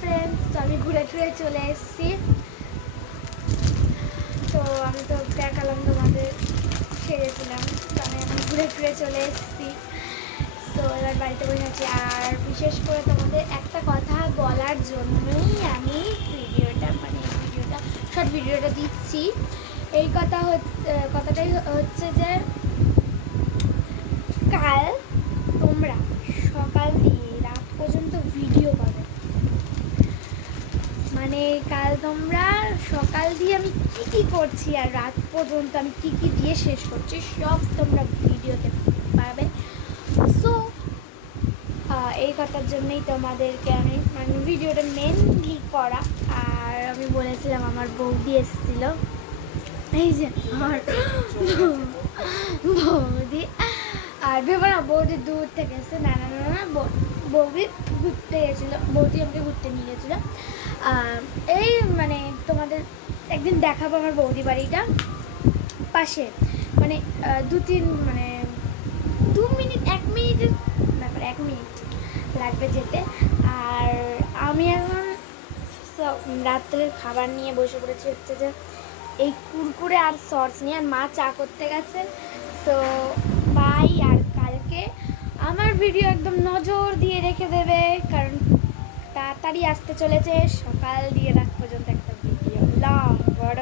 Friends, তো আমি ঘুরে ফিরে চলে এসেছি। তো আমি তো দেখালাম তোমাদের, সেরেছিলাম, তো আমি এখন ঘুরে ফিরে চলে এসেছি। তো এবার বাড়িতে বসে আছি। আর বিশেষ করে তোমাদের একটা কথা বলার জন্যই আমি শর্ট ভিডিওটা দিচ্ছি। এই কথাটাই হচ্ছে যে কাল তোমরা সকাল দিয়ে রাত পর্যন্ত ভিডিও পাবে। মানে কাল তোমরা সকাল দিয়ে আমি কি করছি আর রাত পর্যন্ত আমি কি দিয়ে শেষ করছি সব তোমরা ভিডিওতে পাবে। সো এই কথার জন্যই তোমাদেরকে আমি ভিডিওটা মেনলি করা। আর আমি বলেছিলাম আমার বৌদি এসেছিল, এই যে আমার বৌদি। আর ভেবো না বৌদি দূর থেকে এসছে, না বৌদি ঘুরতে গেছিলো, বৌদি আমাকে ঘুরতে নিয়ে গেছিলো। এই তোমাদের একদিন দেখাবো আমার বৌদি বাড়িটা পাশে, 1 মিনিটের ব্যাপার, 1 মিনিট লাগবে যেতে। আর আমি এখন রাত্রের খাবার নিয়ে বসে পড়েছি, হচ্ছে যে এই কুরকুরে আর সস নিয়ে। আর মা চা করতে গেছে। তো বাই। আর কালকে আমার ভিডিও একদম নজর দিয়ে রেখে দেবে, কারণ তাড়াতাড়ি আসতে চলেছে সকাল দিয়ে রাত পর্যন্ত একটা ভিডিও, লং বড়